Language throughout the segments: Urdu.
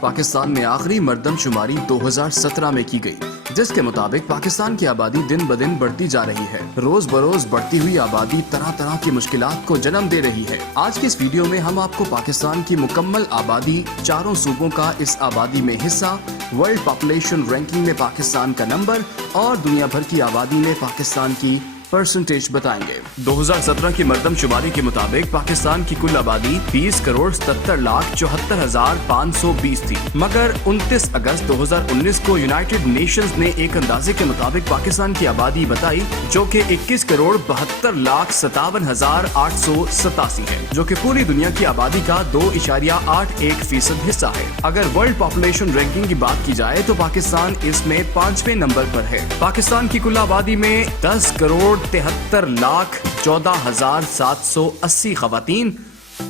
پاکستان میں آخری مردم شماری 2017 میں کی گئی، جس کے مطابق پاکستان کی آبادی دن بدن بڑھتی جا رہی ہے۔ روز بروز بڑھتی ہوئی آبادی طرح طرح کی مشکلات کو جنم دے رہی ہے۔ آج کے اس ویڈیو میں ہم آپ کو پاکستان کی مکمل آبادی، چاروں صوبوں کا اس آبادی میں حصہ، ورلڈ پاپولیشن رینکنگ میں پاکستان کا نمبر اور دنیا بھر کی آبادی میں پاکستان کی پرسنٹیج بتائیں گے۔ 2017 کی مردم شماری کے مطابق پاکستان کی کل آبادی 20,77,74,520 تھی، مگر 29 اگست 2019 کو یونائٹڈ نیشنز نے ایک اندازے کے مطابق پاکستان کی آبادی بتائی جو کہ 21,72,57,887 ہے، جو کہ پوری دنیا کی آبادی کا 2.81% حصہ ہے۔ اگر ورلڈ پاپولیشن رینکنگ کی بات کی جائے تو پاکستان اس میں 5ویں نمبر پر ہے۔ پاکستان کی کل آبادی میں 10,73,14,780 خواتین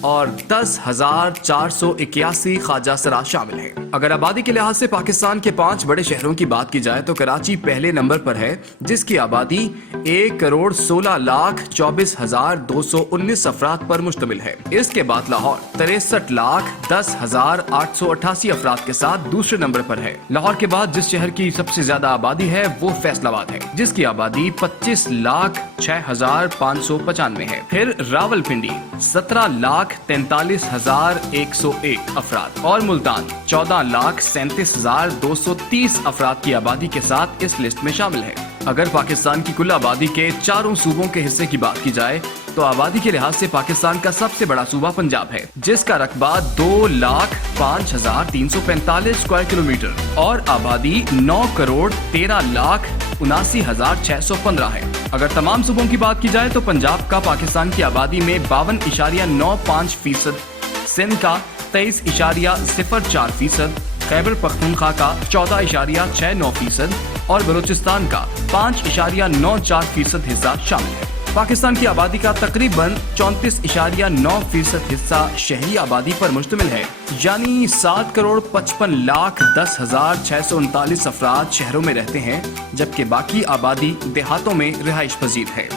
اور 10,481 خواجہ سرا شامل ہیں۔ اگر آبادی کے لحاظ سے پاکستان کے 5 بڑے شہروں کی بات کی جائے تو کراچی پہلے نمبر پر ہے، جس کی آبادی 1,16,24,219 افراد پر مشتمل ہے۔ اس کے بعد لاہور 63,10,888 افراد کے ساتھ دوسرے نمبر پر ہے۔ لاہور کے بعد جس شہر کی سب سے زیادہ آبادی ہے وہ فیصل آباد ہے، جس کی آبادی 25,06,595 ہے۔ پھر راولپنڈی 17,43,101 افراد اور ملتان 14,37,230 افراد کی آبادی کے ساتھ اس لسٹ میں شامل ہے۔ اگر پاکستان کی کل آبادی کے چاروں صوبوں کے حصے کی بات کی جائے تو آبادی کے لحاظ سے پاکستان کا سب سے بڑا صوبہ پنجاب ہے، جس کا رقبہ 2,05,345 اسکوائر کلومیٹر اور آبادی 9,13,79,615 ہے۔ اگر تمام صوبوں کی بات کی جائے تو پنجاب کا پاکستان کی آبادی میں 52.95%، سندھ کا 23.04%، خیبر پختونخوا کا 14.69% اور بلوچستان کا 5.94% حصہ شامل ہے۔ پاکستان کی آبادی کا تقریباً 34.9% حصہ شہری آبادی پر مشتمل ہے، یعنی 7,55,10,639 افراد شہروں میں رہتے ہیں، جبکہ باقی آبادی دیہاتوں میں رہائش پذیر ہے۔